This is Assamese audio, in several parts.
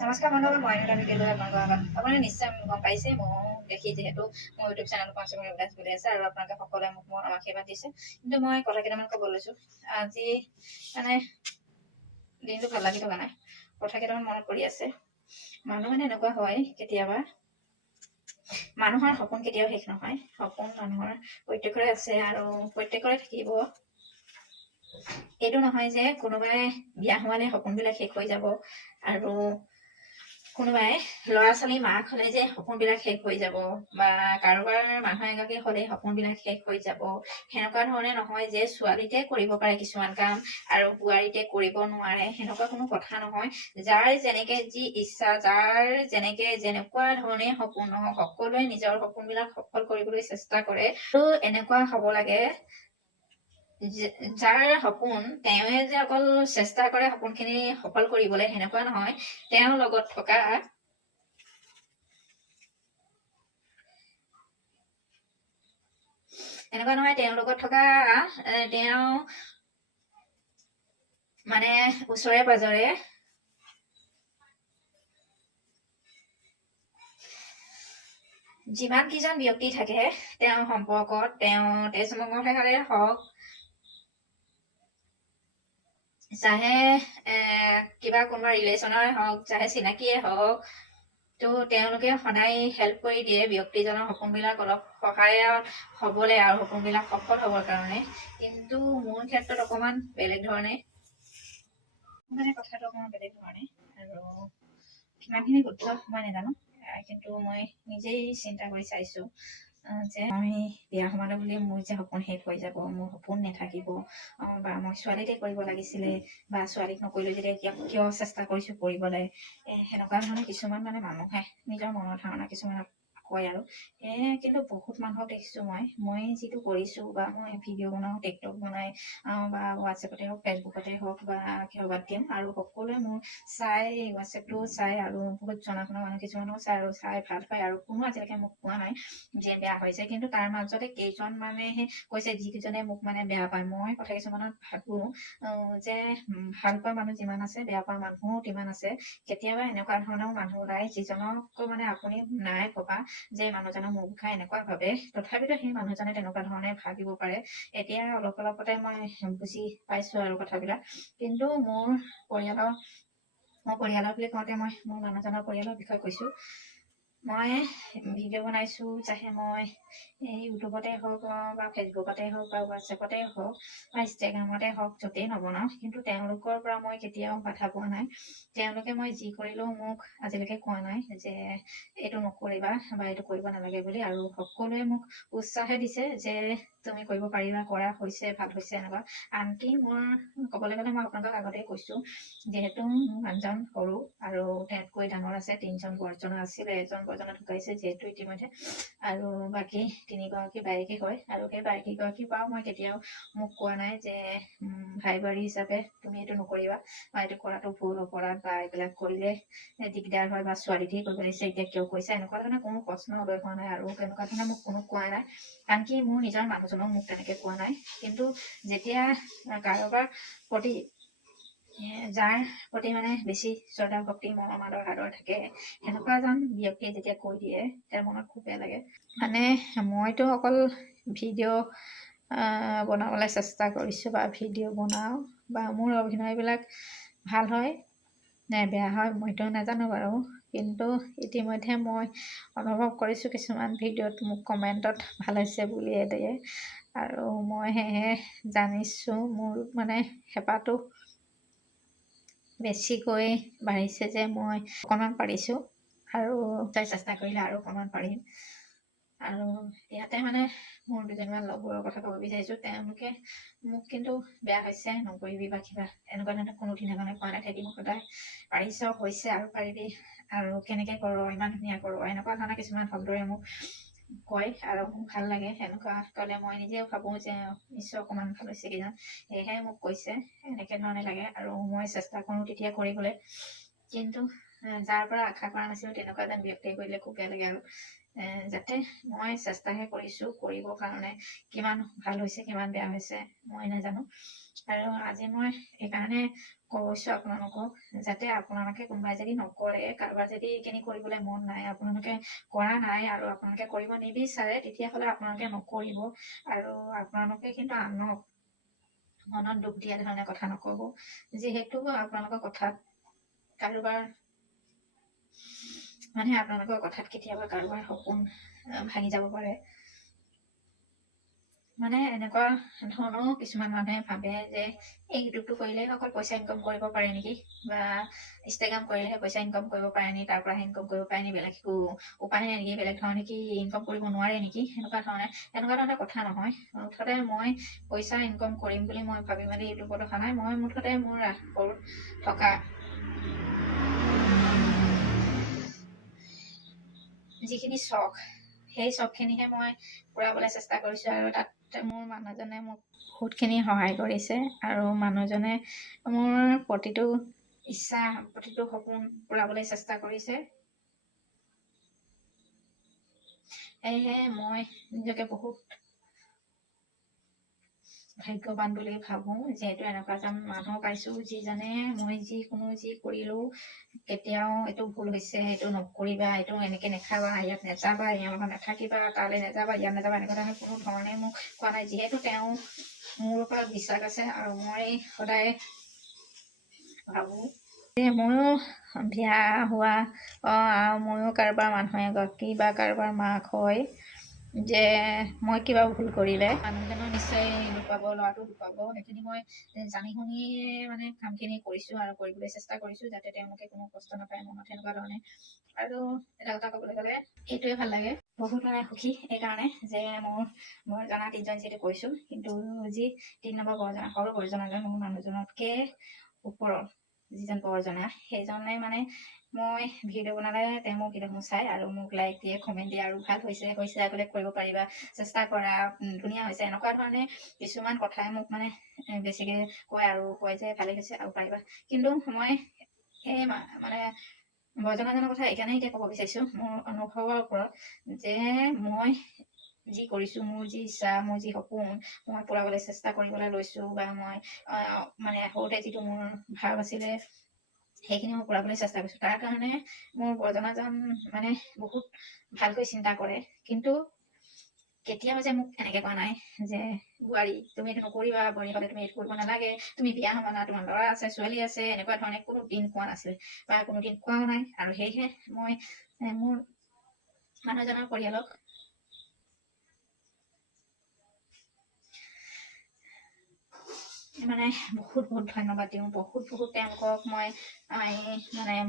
নমস্কাৰ বন্ধুসকল, মই অনুৰাধা বিকেলো আপোনালোকৰ আগত। আপোনালোকে নিশ্চয় গম পাইছে, মোক দেখি যিহেতু মোৰ ইউটিউব চেনেল পঞ্চমী অভিলাষ বুলি আছে আৰু আপোনালোকে সকলোৱে মোক মৰম আশীৰ্বাদ দিছে। কিন্তু মই কথা কেইটামান ক'ব লৈছোঁ। আজি মানে দিনটো ভাল লাগি থকা নাই, কথা কেইটামান মনত পৰি আছে। মানুহ মানে এনেকুৱা হয়, কেতিয়াবা মানুহৰ সপোন কেতিয়াও শেষ নহয়। সপোন মানুহৰ প্ৰত্যেকৰে আছে আৰু প্ৰত্যেকৰে থাকিব। এইটো নহয় যে কোনোবাই বিয়া হোৱালে সপোনবিলাক শেষ হৈ যাব আৰু কোনোবাই ল'ৰা ছোৱালী মাক হলে যে সপোনবিলাক শেষ হৈ যাব বা কাৰোবাৰ মানুহ এগৰাকী হলে সপোনবিলাক শেষ হৈ যাব, সেনেকুৱা ধৰণে নহয় যে ছোৱালীতে কৰিব পাৰে কিছুমান কাম আৰু বোৱাৰীতে কৰিব নোৱাৰে, সেনেকুৱা কোনো কথা নহয়। যাৰ যেনেকে যি ইচ্ছা, যাৰ যেনেকে যেনেকুৱা ধৰণে সপোন নহওক, সকলোৱে নিজৰ সপোনবিলাক সফল কৰিবলৈ চেষ্টা কৰে। আৰু এনেকুৱা হব লাগে যাৰ সপোন তেওঁৱে যে অকল চেষ্টা কৰে সপোনখিনি সফল কৰিবলৈ, সেনেকুৱা নহয়। তেওঁৰ লগত থকা এনেকুৱা নহয়, তেওঁৰ লগত থকা তেওঁ মানে ওচৰে পাজৰে যিমান কেইজন ব্যক্তি থাকে, তেওঁৰ সম্পৰ্কত, তেওঁ তেজ মঙহেৰে হওক, চাহে কিবা কোনোবা ৰিলেশ্যনৰে হওক, চাহে চিনাকিয়ে হওক, তো তেওঁলোকে সদায় হেল্প কৰি দিয়ে ব্যক্তিজনৰ সপোনবিলাক অলপ সহায়ত হ'বলৈ আৰু সপোনবিলাক সফল হ'বৰ কাৰণে। কিন্তু মোৰ ক্ষেত্ৰত অকণমান বেলেগ ধৰণে, মানে কথাটো অকণমান বেলেগ ধৰণে আৰু কিমানখিনি শুদ্ধ মই নাজানো, কিন্তু মই নিজেই চিন্তা কৰি চাইছোঁ যে মই বিয়া সোমালো বুলি মোৰ যে সপোন শেষ হৈ যাব, মোৰ সপোন নাথাকিব, বা মই ছোৱালীতে কৰিব লাগিছিলে, বা ছোৱালীক নকৰিলোঁ যেতিয়া কিয় চেষ্টা কৰিছোঁ কৰিবলৈ, সেনেকুৱা ধৰণে কিছুমান মানে মানুহে নিজৰ মনৰ ধাৰণা কিছুমানক কয় আৰু কিন্তু বহুত মানুহক দেখিছোঁ মই যিটো কৰিছোঁ, বা মই ভিডিঅ' বনাওঁ, টিকটক বনাই বা হোৱাটছএপতে হওক, ফেচবুকতে হওক বা কিহবাত দিম, আৰু সকলোৱে মোৰ চাই হোৱাটছএপটো চাই আৰু বহুত জনা শুনা মানুহ কিছুমানেও চাই আৰু চাই ভাল পায়, আৰু কোনো আজিলৈকে মোক কোৱা নাই যে বেয়া হৈছে। কিন্তু তাৰ মাজতে কেইজন মানেহে কৈছে, যিকেইজনে মোক মানে বেয়া পায়। মই কথা কিছুমানত ভাবো যে ভাল পোৱা মানুহ যিমান আছে, বেয়া পোৱা মানুহো তিমান আছে। কেতিয়াবা এনেকুৱা ধৰণৰ মানুহ ওলাই যিজনক মানে আপুনি নাই ভবা যে মানুহজনৰ মুখ খাই এনেকুৱা ভাবে, তথাপিতো সেই মানুহজনে তেনেকুৱা ধৰণে ভাবিব পাৰে। এতিয়া অলপ অলপতে মই বুজি পাইছো আৰু কথাবিলাক। কিন্তু মোৰ পৰিয়ালৰ বুলি কওঁতে মই মোৰ মানুহজনৰ পৰিয়ালৰ বিষয়ে কৈছো। মই ভিডিঅ' বনাইছো, চাহে মই ইউটিউবতে হওক বা ফেচবুকতে হওক বা হোৱাটছএপতে হওক বা ইনষ্টাগ্ৰামতে হওক, য'তেই নবনাওঁ, কিন্তু তেওঁলোকৰ পৰা মই কেতিয়াও বাধা পোৱা নাই। তেওঁলোকে মই যি কৰিলেও মোক আজিলৈকে কোৱা নাই যে এইটো নকৰিবা বা এইটো কৰিব নালাগে বুলি, আৰু সকলোৱে মোক উৎসাহে দিছে যে তুমি কৰিব পাৰিবা, কৰা, হৈছে, ভাল হৈছে, এনেকুৱা। আনকি মোৰ ক'বলৈ গ'লে মই আপোনালোকক আগতেই কৈছো, যিহেতু মোৰ মানুহজন সৰু আৰু তেওঁতকৈ ডাঙৰ আছে 3জন বৰজনা আছিলে, এজন বৰজনা ঢুকাইছে যিহেতু ইতিমধ্যে, আৰু বাকী 3গৰাকী বায়েকে হয়। আৰু সেই বায়েকীগৰাকীৰ পৰাও মই কেতিয়াও মোক কোৱা নাই যে ভাই বোৱাৰী হিচাপে তুমি এইটো নকৰিবা বা এইটো কৰাটো ভুল, অপৰাধ, বা এইবিলাক কৰিলে দিগদাৰ হয়, বা ছোৱালীতেই কৰিব লাগিছে এতিয়া কিয় কৈছা, এনেকুৱা ধৰণে কোনো প্ৰশ্ন উদয় হোৱা নাই আৰু তেনেকুৱা ধৰণে মোক কোনো কোৱা নাই। আনকি মোৰ নিজৰ মানুহজনেও মোক তেনেকে কোৱা নাই। কিন্তু যেতিয়া কাৰোবাৰ প্ৰতি যাৰ প্ৰতি মানে বেছি শ্ৰদ্ধা ভক্তি মৰম আদৰ থাকে, সেনেকুৱা এজন ব্যক্তিয়ে যেতিয়া কৈ দিয়ে, তেওঁৰ মনত খুব বেয়া লাগে। মানে মইতো অকল ভিডিঅ' বনাবলৈ চেষ্টা কৰিছোঁ বা ভিডিঅ' বনাওঁ, বা মোৰ অভিনয়বিলাক ভাল হয় নে বেয়া হয় মইতো নাজানো বাৰু। কিন্তু ইতিমধ্যে মই অনুভৱ কৰিছোঁ কিছুমান ভিডিঅ'ত মোক কমেণ্টত ভাল হৈছে বুলিয়ে দিয়ে, আৰু মই সেয়েহে জানিছোঁ মোৰ মানে হেঁপাহটো বেছিকৈ বাঢ়িছে যে মই অকণমান পাৰিছোঁ, আৰু তাই চেষ্টা কৰিলে আৰু অকণমান পাৰিম। আৰু ইয়াতে মানে মোৰ দুজনমান লগবোৰৰ কথা ক'ব বিচাৰিছোঁ। তেওঁলোকে মোক কিন্তু বেয়া হৈছে, নকৰিবি বা কিবা এনেকুৱা ধৰণৰ কোনো দিনাখনে কোৱা নাই। থাকি মোক সদায় পাৰিছ, হৈছে, আৰু পাৰিবি, আৰু কেনেকৈ কৰ, ইমান ধুনীয়া কৰ, এনেকুৱা ধৰণৰ কিছুমান শব্দৰে মোক কয়, আৰু মোক ভাল লাগে। এনেকুৱা ক'লে মই নিজেও ভাবোঁ যে নিশ্চয় অকণমান ভাল হৈছে কিজান, সেয়েহে মোক কৈছে, এনেকৈ ধৰণে লাগে। আৰু মই চেষ্টা কৰোঁ তেতিয়া কৰিবলৈ, কিন্তু যাৰ পৰা আশা কৰা নাছিলোঁ তেনেকুৱা এজন ব্যক্তিয়ে কৰিলে খুব বেয়া লাগে। আৰু যাতে মই চেষ্টাহে কৰিছোঁ কৰিবৰ কাৰণে, কিমান ভাল হৈছে কিমান বেয়া হৈছে মই নাজানো, আৰু আজি মই সেইকাৰণে কৈছোঁ আপোনালোকক, যাতে আপোনালোকে কোনোবাই যদি নকৰে, কাৰোবাৰ যদি এইখিনি কৰিবলৈ মন নাই, আপোনালোকে কৰা নাই আৰু আপোনালোকে কৰিব নিবিচাৰে, তেতিয়াহ'লে আপোনালোকে নকৰিব। আৰু আপোনালোকে কিন্তু আনক মনত দুখ দিয়া ধৰণে কথা নকব, যিহেতু আপোনালোকৰ কথাত কাৰোবাৰ আপোনালোকৰ কথাত কেতিয়াবা কাৰোবাৰ সপোন ভাঙি যাব পাৰে। এনেকুৱা ধৰণৰো কিছুমান মানুহে ভাবে যে এই ইউটিউবটো কৰিলে অকল পইচা ইনকাম কৰিব পাৰে নেকি, বা ইনষ্টাগ্ৰাম কৰিলেহে পইচা ইনকাম কৰিব পাৰে নেকি, তাৰ পৰাহে ইনকাম কৰিব পাৰে নেকি, বেলেগ একো উপায় নাই নেকি, বেলেগ ধৰণে কি ইনকাম কৰিব নোৱাৰে নেকি, এনেকুৱা ধৰণে কথা নহয়। মুঠতে মই পইচা ইনকাম কৰিম বুলি মই ভাবি মেলি ইউটিউবত অহা নাই। মই মুঠতে মোৰ থকা যিখিনি চখ, সেই চখখিনিহে মই পূৰাবলৈ চেষ্টা কৰিছোঁ। আৰু তাত মোৰ মানুহজনে মোক বহুতখিনি সহায় কৰিছে, আৰু মানুহজনে মোৰ প্ৰতিটো ইচ্ছা, প্ৰতিটো সপোন পূৰাবলৈ চেষ্টা কৰিছে। সেয়েহে মই নিজকে বহুত ভাগ্যৱান বুলি ভাবোঁ, যিহেতু এনেকুৱা এজন মানুহ পাইছোঁ যিজনে মই যি কৰিলোঁ কেতিয়াও এইটো ভুল হৈছে, এইটো নকৰিবা, এইটো এনেকে নেখাবা, ইয়াত নেযাবা, ইয়াৰ লগত নাথাকিবা, তালৈ নেযাবা, ইয়াত নেযাবা, এনেকুৱা ধৰণে কোনো ধৰণে মোক কোৱা নাই। যিহেতু তেওঁ মোৰ ওপৰত বিশ্বাস আছে, আৰু মই সদায় ভাবোঁ যে ময়ো বিয়া হোৱা, ময়ো কাৰোবাৰ মানুহ এগৰাকী বা কাৰোবাৰ মাক হয়, যে মই কিবা ভুল কৰিলে মানুহজনৰ নিশ্চয় দুখ পাব, ল'ৰাটো দুখ পাব। সেইখিনি মই জানি শুনিয়ে কামখিনি কৰিছোঁ আৰু কৰিবলৈ চেষ্টা কৰিছোঁ, যাতে তেওঁলোকে কোনো কষ্ট নাপায় মনত, সেনেকুৱা ধৰণে। আৰু এটা কথা ক'বলৈ গ'লে এইটোৱে ভাল লাগে, বহুত সুখী এইকাৰণে যে মোৰ বৰজনা 3জন যিহেতু কৈছোঁ, কিন্তু যি 3 নম্বৰ বৰজনা, সৰু বৰজনাজন মোৰ মানুহজনতকৈ ওপৰত যিজন বৰজনা, সেইজনে মই ভিডিঅ' বনালে তেওঁ মোক ভিডিঅ'সমূহ চাই আৰু মোক লাইক দিয়ে, কমেণ্ট দিয়ে, আৰু ভাল হৈছে আগলৈ কৰিব পাৰিবা, চেষ্টা কৰা, ধুনীয়া হৈছে, এনেকুৱা ধৰণে কিছুমান কথাই মোক বেছিকৈ কয়, আৰু কয় যে ভালেই হৈছে আৰু পাৰিবা। কিন্তু মই সেই বৰজনাজনৰ কথা এইকাৰণে এতিয়া ক'ব বিচাৰিছোঁ, মোৰ অনুভৱৰ ওপৰত, যে মই যি কৰিছোঁ, মোৰ যি ইচ্ছা, মোৰ যি সপোন মই পূৰাবলৈ চেষ্টা কৰিবলৈ লৈছোঁ, বা মই সৰুতে যিটো মোৰ ভাৱ আছিলে সেইখিনি মই পূৰাবলৈ চেষ্টা কৰিছোঁ। তাৰ কাৰণে মোৰ বৰজনাজন বহুত ভালকৈ চিন্তা কৰে, কিন্তু কেতিয়াও যে মোক এনেকে কোৱা নাই যে বোৱাৰী তুমি এইটো নকৰিবা, বোৱাৰী হ'লে তুমি এইটো কৰিব নালাগে, তুমি বিয়া হ'বা না, তোমাৰ ল'ৰা আছে, ছোৱালী আছে, এনেকুৱা ধৰণে কোনো দিন কোৱা নাছিল বা কোনো দিন কোৱাও নাই। আৰু সেয়েহে মই মোৰ মানুহজনৰ পৰিয়ালক বহুত বহুত ধন্যবাদ দিওঁ, বহুত তেওঁলোকক মই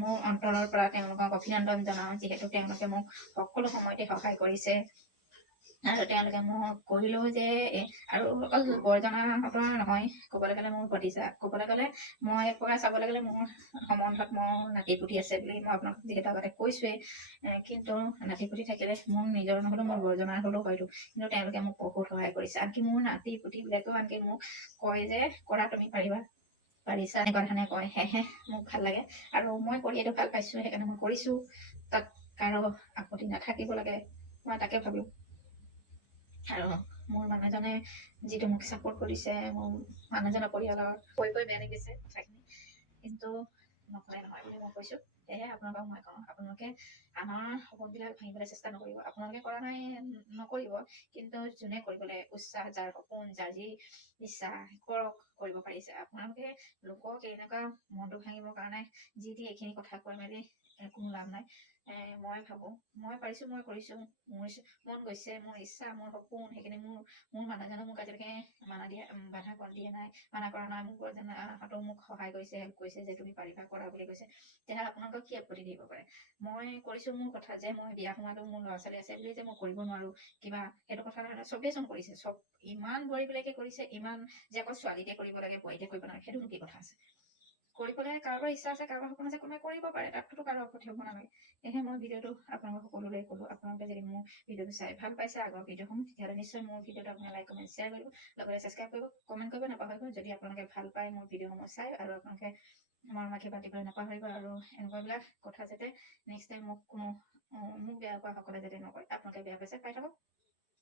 মোৰ অন্তৰৰ পৰা তেওঁলোকক অভিনন্দন জনাওঁ, যিহেতু তেওঁলোকে মোক সকলো সময়তে সহায় কৰিছে। আৰু তেওঁলোকে মোক কৰিলেও যে, আৰু অকল বৰজনাহঁতৰ নহয়, ক'বলৈ গ'লে মোৰ ভতিজা, ক'বলৈ গ'লে মই এক প্ৰকাৰ চাবলৈ গ'লে মোৰ সম্বন্ধত মোৰ নাতিপুতি আছে বুলি মই আপোনালোকক যিহেতু আগতে কৈছোৱেই, কিন্তু নাতিপুতি থাকিলে মোৰ নিজৰ নহ'লেও মোৰ বৰজনাৰ হ'লেও হয়তো, কিন্তু তেওঁলোকে মোক বহুত সহায় কৰিছে। আনকি মোৰ নাতিপুতিবিলাকেও আনকি মোক কয় যে কৰা, তুমি পাৰিবা, পাৰিছা, এনেকুৱা ধৰণে কয়। সেয়েহে মোক ভাল লাগে, আৰু মই কৰি এইটো ভাল পাইছোঁ, সেইকাৰণে মই কৰিছোঁ। তাত কাৰো আপত্তি নাথাকিব লাগে, মই তাকে ভাবোঁ। আৰু মোৰ মানুহজনে যিটো মোক ছাপোৰ্ট কৰিছে, মোৰ মানুহজনৰ পৰিয়ালৰ কৈ বেয়া লাগিছে কথাখিনি, কিন্তু নকলে নহয় বুলি মই কৈছোঁ। সেয়েহে আপোনালোকক মই কওঁ, আপোনালোকে আনৰ সপোনবিলাক ভাঙিবলৈ চেষ্টা নকৰিব। আপোনালোকে কৰা নাই নকৰিব, কিন্তু যোনে কৰিবলৈ উৎসাহ, যাৰ সপোন, যাৰ যি ইচ্ছা, কৰক, কৰিব পাৰিছে। আপোনালোকে লোকক এনেকুৱা মনটো ভাঙিবৰ কাৰণে যি এইখিনি কথা কৈ মেলি কোনো লাভ নাই। মই ভাবোঁ মই পাৰিছোঁ, মই কৰিছোঁ, মোৰ মন গৈছে, মোৰ ইচ্ছা, মোৰ সপোন, সেইখিনি মোৰ মানুহজনে মোক আজিলৈকে বাধা দিয়া নাই, মানা কৰা নাই। মোৰ বৰজনাহঁতেও মোক সহায় কৰিছে, হেল্প কৰিছে, যে তুমি পাৰিবা, কৰা বুলি কৈছে। তেতিয়াহ'লে আপোনালোকক কি আপত্তি দিব পাৰে? মই কৰিছোঁ মোৰ কথা, যে মই বিয়া সোমালো, মোৰ ল'ৰা ছোৱালী আছে বুলি যে মই কৰিব নোৱাৰোঁ কিবা, সেইটো কথা নহয়। চবেই চোন কৰিছে, চব ইমান বোৱাৰীবিলাকে কৰিছে, ইমান যে অকল ছোৱালীতে কৰিব লাগে, বোৱাৰীতে কৰিব নালাগে, সেইটোনো কি কথা আছে? কৰিবলৈ কাৰোবাৰ ইচ্ছা আছে, কাৰোবাৰ সপোন আছে, কোনোবাই কৰিব পাৰে, তাততো কাৰো আপত্তি হ'ব নালাগে। সেয়েহে মই ভিডিঅ'টো আপোনালোকক সকলোলৈ ক'লোঁ, আপোনালোকে যদি মোৰ ভিডিঅ'টো চাই ভাল পাইছে, আগৰ ভিডিঅ'সমূহ, তেতিয়াহ'লে নিশ্চয় মোৰ ভিডিঅ'টো আপোনালোকে লাইক, কমেণ্ট, শ্বেয়াৰ কৰিব, লগতে ছাবস্ক্ৰাইব কৰিব, কমেণ্ট কৰিব নাপাহৰিব। যদি আপোনালোকে ভাল পায় মোৰ ভিডিঅ'সমূহ চাই, আৰু আপোনালোকে মৰম আশীৰ্বাদ দিবলৈ নাপাহৰিব। আৰু এনেকুৱাবিলাক কথা যাতে নেক্সট টাইম মোক বেয়া পোৱা সকলে যাতে নকয়। আপোনালোকে বেয়া পাইছে পাই থাকক,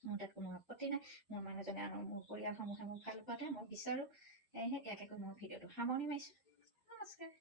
মোৰ তাত কোনো আপত্তি নাই। মোৰ মানুহজনে আৰু মোৰ পৰিয়ালসমূহে মোক ভাল পোৱাতে মই বিচাৰোঁ। সেয়েহে ইয়াকে কৈ মই ভিডিঅ'টো সামৰণি মাৰিছোঁ। নমস্কাৰ।